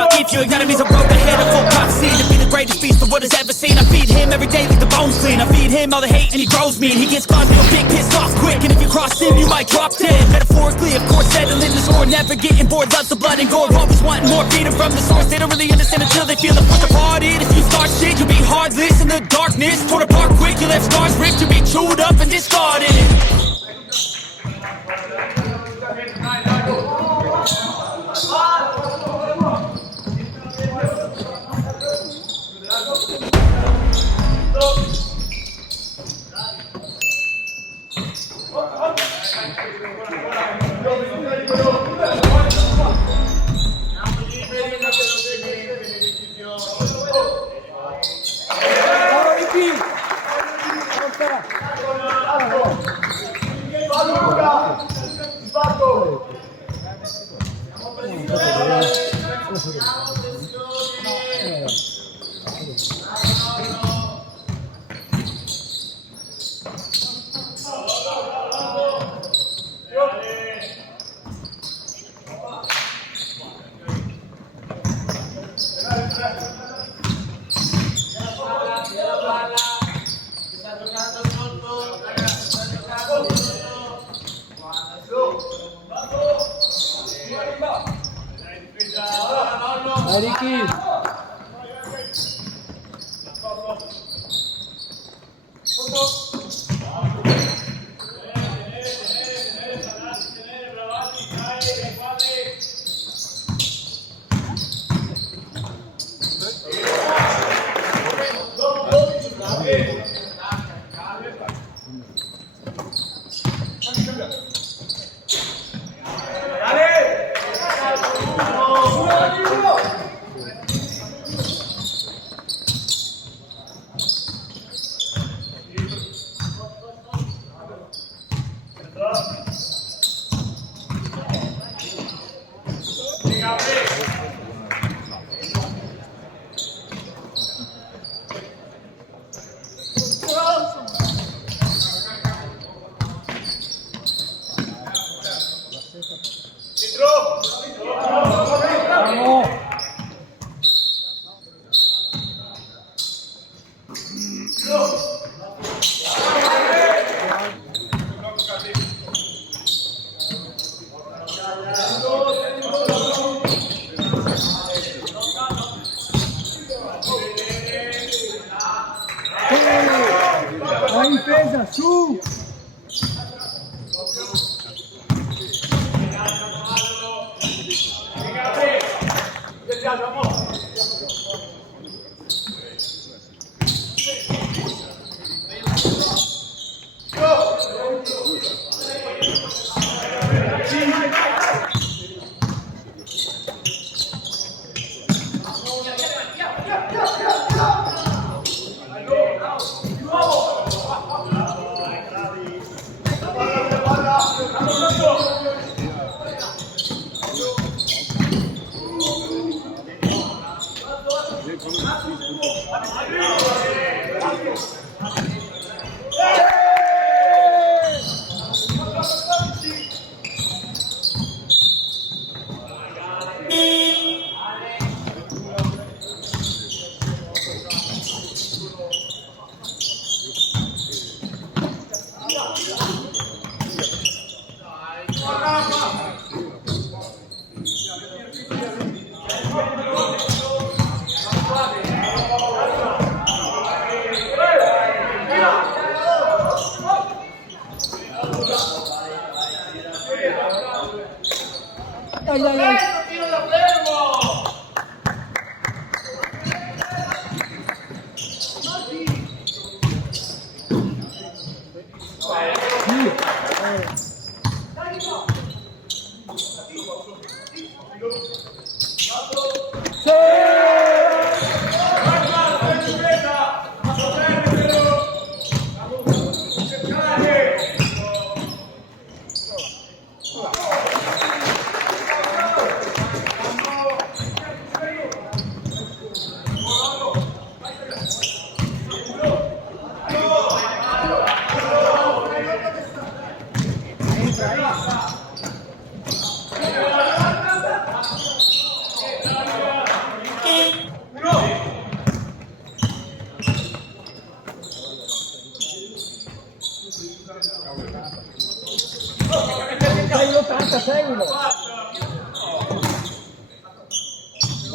out if you ignite him. He's a road ahead of full prophecy to be the greatest beast the world has ever seen. I feed him every day like the bones clean. I feed him all the hate and he grows me. And he gets claws real big, pissed off quick. And if you cross him, you might drop dead. Metaphorically, of course, settling the score. Never getting bored, loves the blood and gore. Always wanting more, feed him from the source. They don't really understand until they feel the push apart it. If you start shit, you'll be heartless in the darkness. Torn apart quick, you left scars ripped. You'll be chewed up and discarded.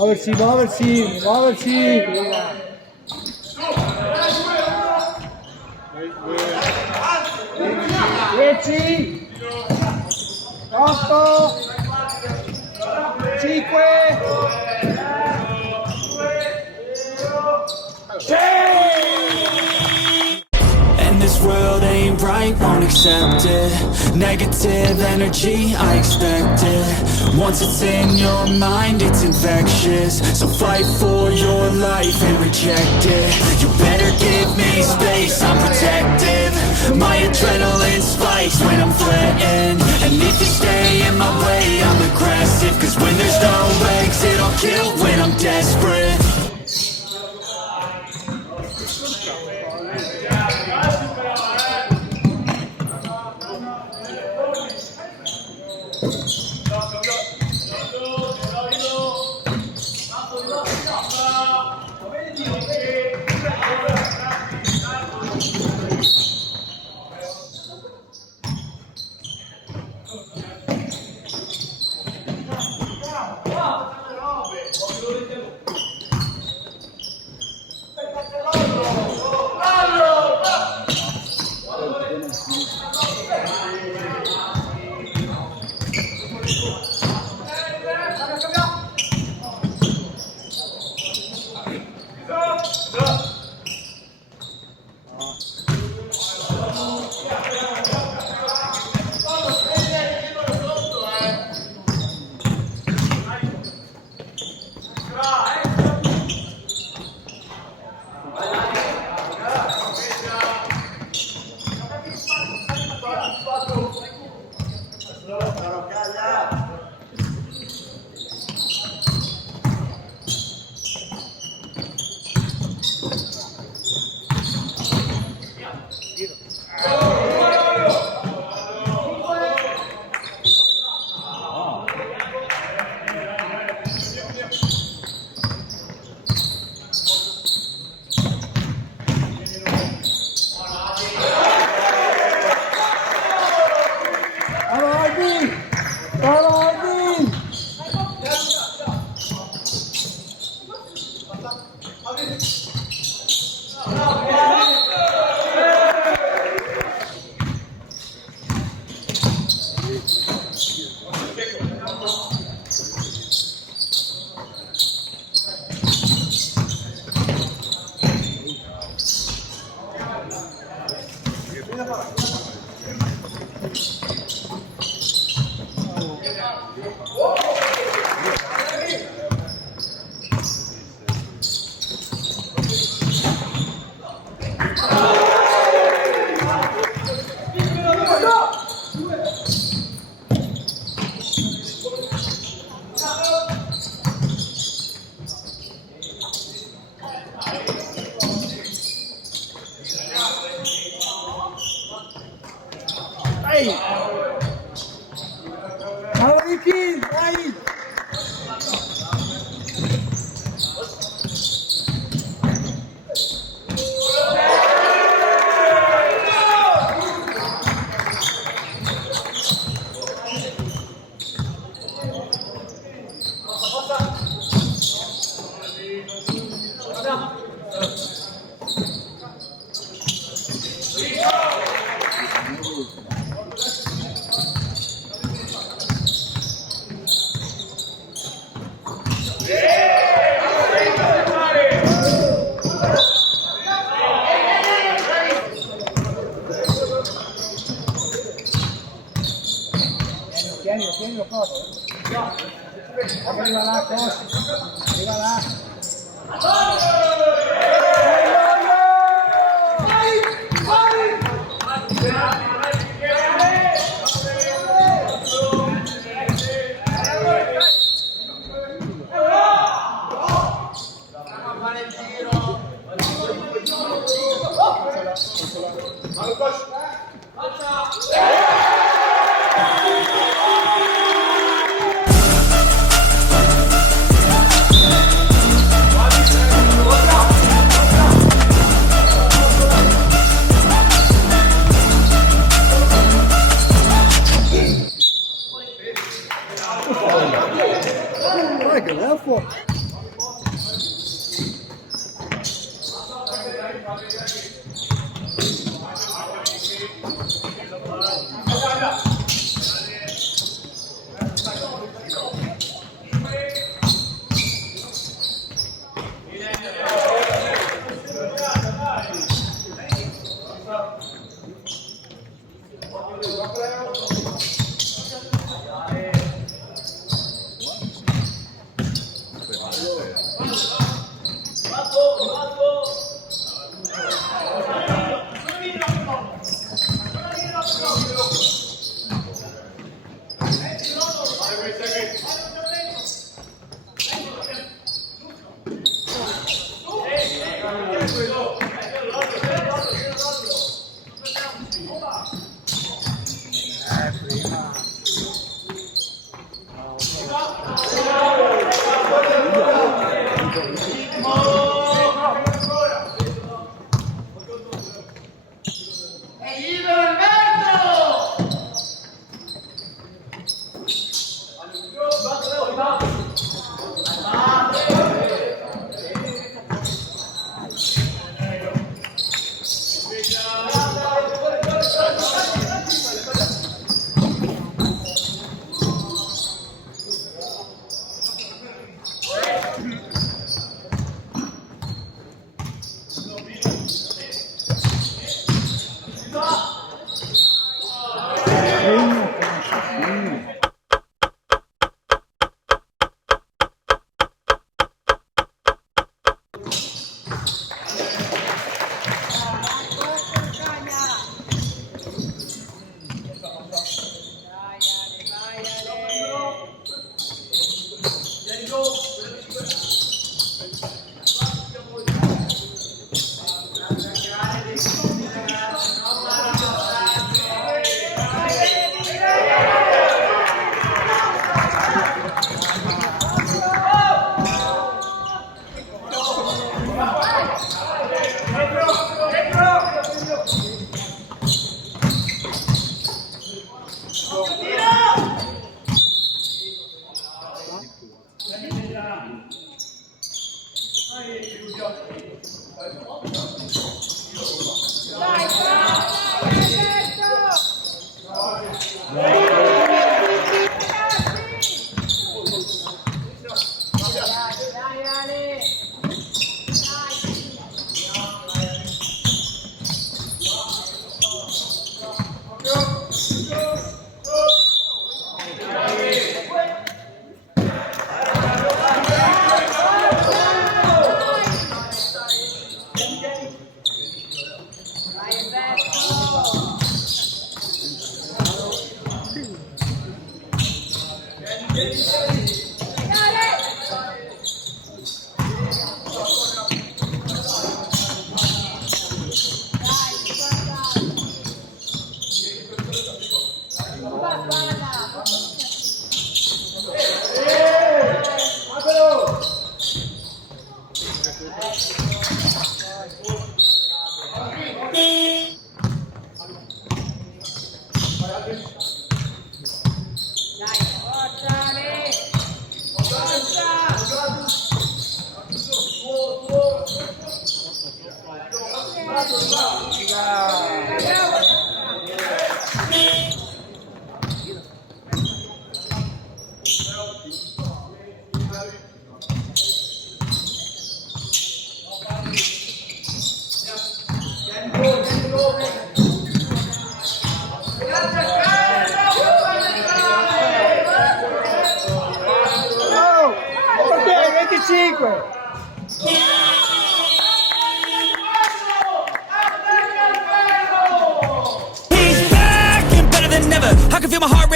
Muoversi, muoversi, muoversi. 10, 8, 5, 6. And this world ain't right, won't accept it. Negative energy, I expect it. Once it's in your mind, it's infectious. So fight for your life and reject it. You better give me space, I'm protective. My adrenaline spikes when I'm threatened. And if you stay in my way, I'm aggressive. Cause when there's no exit, I'll kill when I'm desperate. Tienilo proprio. Arriva là, Costi. Arriva là. Vai che lefo!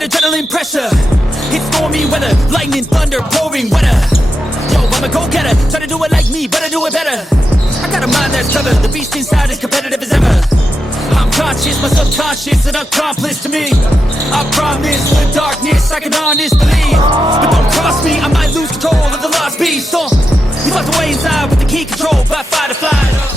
Adrenaline pressure, it's stormy weather, lightning, thunder, pouring weather. Yo, I'm a go-getter, try to do it like me, but I do it better. I got a mind that's clever, the beast inside is competitive as ever. I'm conscious, my subconscious, an accomplice to me. I promise, the darkness, I can honest believe. But don't cross me, I might lose control of the lost beast. He's locked away inside with the key control by fight or flight.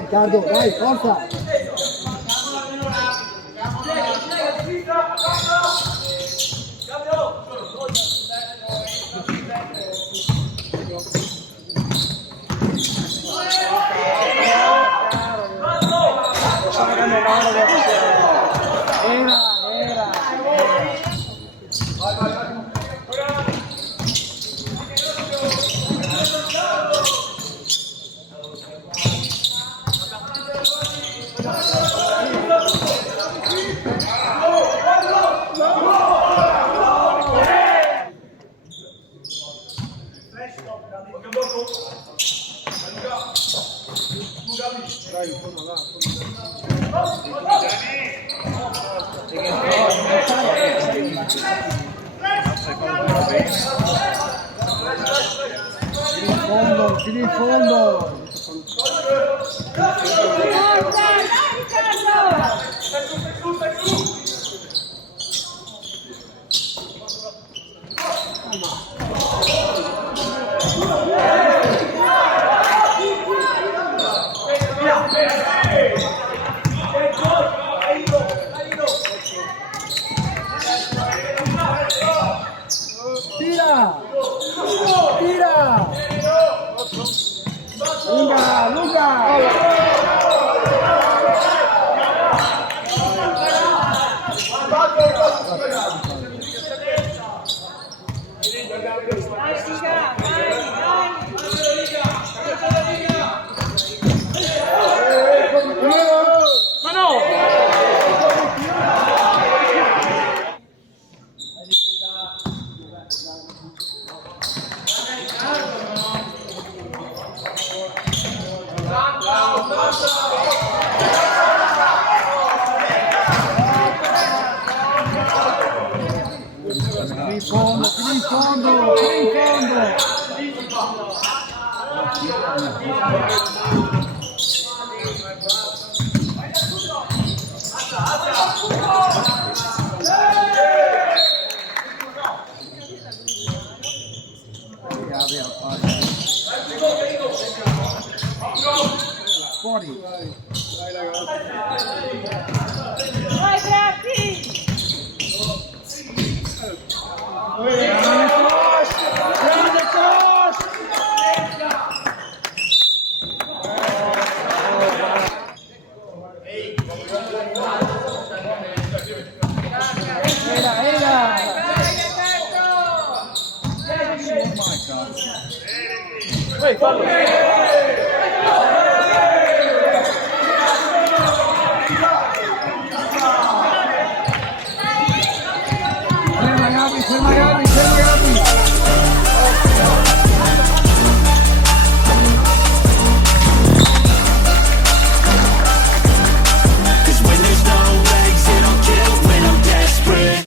Riccardo, dai, forza! Fino in fondo! Tira! Tira! Lunga! Lunga! Ma no! Fino in fondo, fino in fondo, fino in fondo! Fuori! Vai Graffi! Grande cross! Ehi, fallo!